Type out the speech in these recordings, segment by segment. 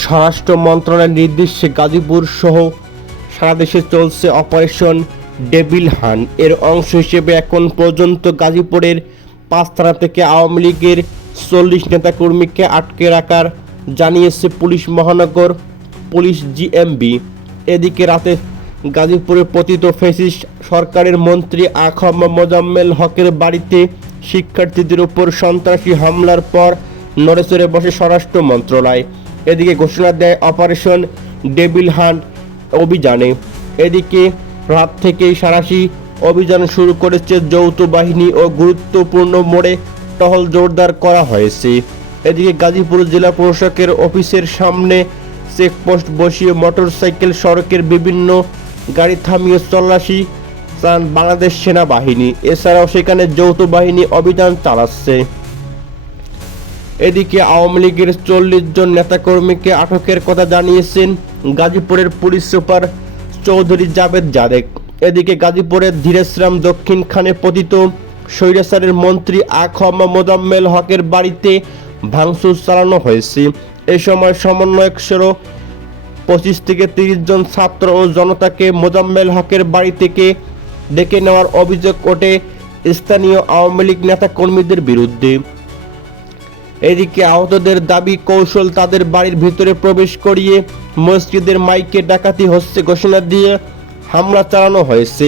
স্বরাষ্ট্র মন্ত্রণালয়ের নির্দেশে গাজীপুর সহ সারা দেশে চলছে অপারেশন ডেভিল হান্ট। এর অংশ হিসেবে এখন পর্যন্ত গাজীপুরের 5 থানা থেকে আওয়ামী লীগের 40 নেতাকর্মীকে আটকে রাখার জানিয়েছে পুলিশ মহানগর পুলিশ জিএমবি। এদিকে রাতে গাজীপুরে পতিত ফ্যাসিস্ট সরকারের মন্ত্রী আ.খ.ম মোজাম্মেল হকের বাড়িতে শিক্ষার্থীদের উপর সন্ত্রাসী হামলার পর নড়েচড়ে বসে স্বরাষ্ট্র মন্ত্রণালয়। এদিকে ঘোষণা দেয় অপারেশন ডেভিল হান্ট অভিযানে। এদিকে রাত থেকেই সাঁড়াশি অভিযান শুরু করেছে যৌথ বাহিনী ও গুরুত্বপূর্ণ মোড়ে টহল জোরদার করা হয়েছে। এদিকে গাজীপুর জেলা প্রশাসকের অফিসের সামনে চেকপোস্ট বসিয়ে মোটরসাইকেল সড়কের বিভিন্ন গাড়ি থামিয়ে তল্লাশি চালান বাংলাদেশ সেনাবাহিনী। এছাড়াও সেখানে যৌথ বাহিনী অভিযান চালাচ্ছে। এদিকে আওয়ামী লীগের 40 জন নেতাকর্মীকে আটকের কথা জানিয়েছেন গাজীপুরের পুলিশ সুপার চৌধুরী জাভেদ জাদেক। এদিকে গাজীপুরের ধীরেশ্রাম দক্ষিণ খানে পতিত স্বৈরাচারের মন্ত্রী আ.খ.ম মোজাম্মেল হকের বাড়িতে ভাঙচুর চালানো হয়েছে। এ সময় সমন্বয়ক সহ 25 থেকে 30 জন ছাত্র ও জনতাকে মোজাম্মেল হকের বাড়ি থেকে ডেকে নেওয়ার অভিযোগ ওঠে স্থানীয় আওয়ামী লীগ নেতা কর্মীদের বিরুদ্ধে। এদিকে আহতদের দাবি কৌশল তাদের বাড়ির ভিতরে প্রবেশ করিয়ে মসজিদের মাইকে ডাকাতি হচ্ছে ঘোষণা দিয়ে হামলা চালানো হয়েছে।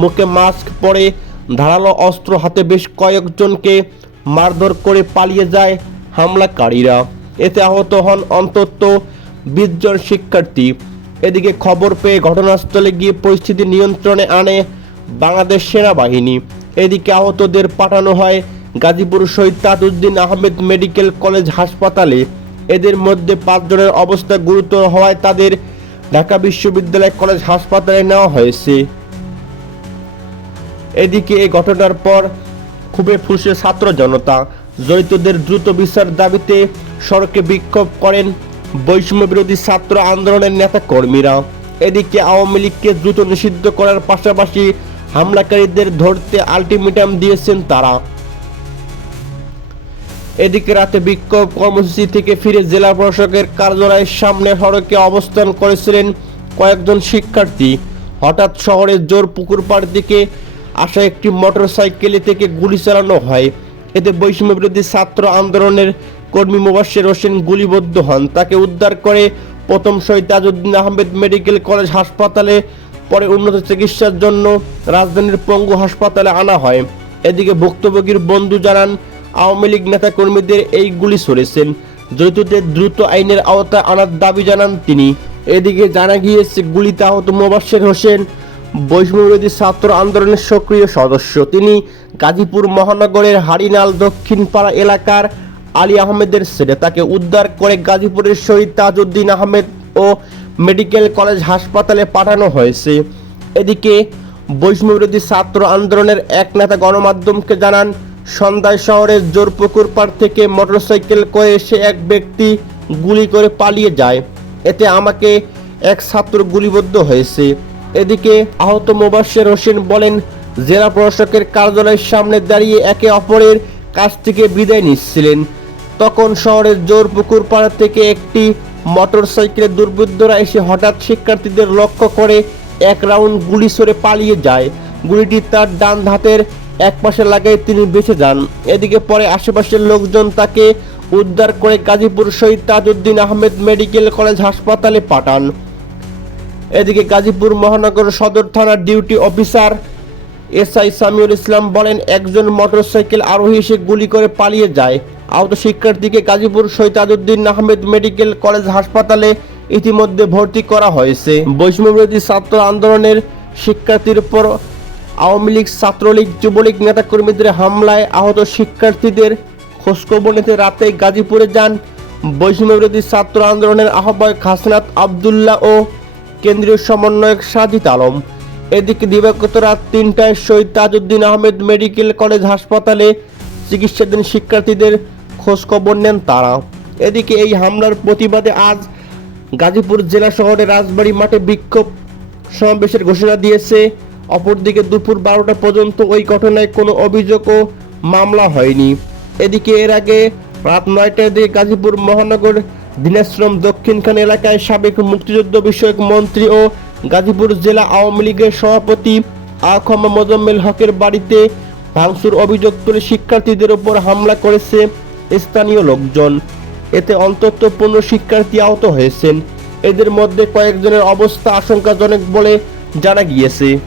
মুখে মাস্ক পরে ধারালো অস্ত্র হাতে বেশ কয়েকজনকে মারধর করে পালিয়ে যায় হামলাকারীরা। এতে আহত হন অন্তত 20 জন শিক্ষার্থী। এদিকে খবর পেয়ে ঘটনাস্থলে গিয়ে পরিস্থিতি নিয়ন্ত্রণে আনে বাংলাদেশ সেনাবাহিনী। এদিকে আহতদের পাঠানো হয় গাজীপুর শহীদ তাজউদ্দিন আহমেদ মেডিকেল কলেজ হাসপাতালে। এদের মধ্যে 5 জনের অবস্থা গুরুতর হওয়ায় তাদের ঢাকা বিশ্ববিদ্যালয় কলেজ হাসপাতালে নেওয়া হয়েছে। এদিকে এই ঘটনার পর ক্ষোভে ফুঁসে ছাত্র জনতা। জড়িতদের দ্রুত বিচার দাবিতে সড়কে বিক্ষোভ করেন বৈষম্য বিরোধী ছাত্র আন্দোলনের নেতা কর্মীরা। এদিকে আওয়ামী লীগকে দ্রুত নিষিদ্ধ করার পাশাপাশি হামলাকারীদের ধরতে আলটিমেটাম দিয়েছেন তারা। এদিকে রাতে বিক্ষোভ কর্মসূচি থেকে ফিরে জেলা প্রশাসকের কার্যালয়ের সামনে সড়কে অবস্থান করেছিলেন কয়েকজন শিক্ষার্থী। হঠাৎ শহরের জোরপুকুর পাড় থেকে আসা একটি মোটরসাইকেলে থেকে গুলি চালানো হয়। এতে বৈষম্য বিরোধী ছাত্র আন্দোলনের কর্মী মোবাশ্বের হোসেন গুলিবিদ্ধ হন। তাকে উদ্ধার করে প্রথম শহীদ তাজউদ্দিন আহমেদ মেডিকেল কলেজ হাসপাতালে, পরে উন্নত চিকিৎসার জন্য রাজধানীর পঙ্গু হাসপাতালে আনা হয়। এদিকে ভুক্তভোগীর বন্ধু জানান, আওয়ামী লীগ নেতাকর্মীদের এই গুলি ছড়েছেন। জড়িতদের দ্রুত আইনের আওতায় আনার দাবি জানান তিনি। এদিকে জানা গিয়েছে গুলিতে আহত মোবাশ্বের হোসেন বৈষম্যবিরোধী ছাত্র আন্দোলনের সক্রিয় সদস্য। তিনি গাজীপুর মহানগরের হারিনাল দক্ষিণপাড়া এলাকার আলী আহমেদের ছেলে। তাকে উদ্ধার করে গাজীপুরের শহীদ তাজউদ্দিন আহমেদ ও মেডিকেল কলেজ হাসপাতালে পাঠানো হয়েছে। এদিকে বৈষম্যবিরোধী ছাত্র আন্দোলনের এক নেতা গণমাধ্যমকে জানান, সন্ধ্যায় শহরের জোরপুকুর পাড় থেকে মোটরসাইকেল করে এসে এক ব্যক্তি গুলি করে পালিয়ে যায়। এতে আমাকে এক ছাত্র গুলিবিদ্ধ হয়েছে। এদিকে আহত মোবাশ্বের হোসেন বলেন, জেলা প্রশাসকের কার্যালয়ের সামনে দাঁড়িয়ে একে অপরের কাছ থেকে বিদায় নিচ্ছিলেন। তখন শহরের জোরপুকুর পাড় থেকে একটি মোটরসাইকেলে দুর্বৃত্তরা এসে হঠাৎ শিক্ষার্থীদের লক্ষ্য করে এক রাউন্ড গুলি ছুড়ে পালিয়ে যায়। গুলিটি তার ডান হাতের এক পাশে লাগায় তিনি বেঁচে যান। এদিকে পরে আশেপাশের লোকজন তাকে উদ্ধার করে গাজীপুর শহীদ তাজউদ্দিন আহমেদ মেডিকেল কলেজ হাসপাতালে পাঠান। এদিকে গাজীপুর মহানগর সদর থানার ডিউটি অফিসার এসআই সামিউল ইসলাম বলেন, একজন মোটরসাইকেল আরোহী এসে গুলি করে পালিয়ে যায়। আহত শিক্ষার্থীকে গাজীপুর শহীদ তাজউদ্দিন আহমেদ মেডিকেল কলেজ হাসপাতালে ইতিমধ্যে ভর্তি করা হয়েছে। বৈষম্যবিরোধী ছাত্র আন্দোলনের শিক্ষার্থীর উপর আওয়ামী লীগ, ছাত্রলীগ, যুবলীগ নেতাকর্মীদের হামলায় আহত শিক্ষার্থীদের খোঁজখবর নিতে রাতে গাজীপুরে যান বৈষম্যবিরোধী ছাত্র আন্দোলনের আহ্বায়ক হাসনাত আবদুল্লাহ ও কেন্দ্রীয় সমন্বয়ক সাজিদ আলম। এদিকে দিবাগত রাত 3টায় শহীদ তাজউদ্দিন আহমেদ মেডিকেল কলেজ হাসপাতালে চিকিৎসাধীন শিক্ষার্থীদের খোঁজখবর নেন তারা। এদিকে এই হামলার প্রতিবাদে আজ গাজীপুর জেলা শহরের রাজবাড়ী মাঠে বিক্ষোভ সমাবেশের ঘোষণা দিয়েছে। অপরদিকে দুপুর 12টা পর্যন্ত ওই ঘটনায় কোনো অভিযোগ ও মামলা হয়নি। এদিকে এর আগে রাত 9টার দিকে গাজীপুর মহানগর দিনাজপুর দক্ষিণখান এলাকায় সাবেক মুক্তিযুদ্ধ বিষয়ক মন্ত্রী ও গাজীপুর জেলা আওয়ামী লীগের সভাপতি আখম মোজাম্মেল হকের বাড়িতে ভাঙচুর অভিযোগ তুলে শিক্ষার্থীদের উপর হামলা করেছে স্থানীয় লোকজন। এতে অন্তত 15 শিক্ষার্থী আহত হয়েছেন। এদের মধ্যে কয়েকজনের অবস্থা আশঙ্কাজনক বলে জানা গিয়েছে।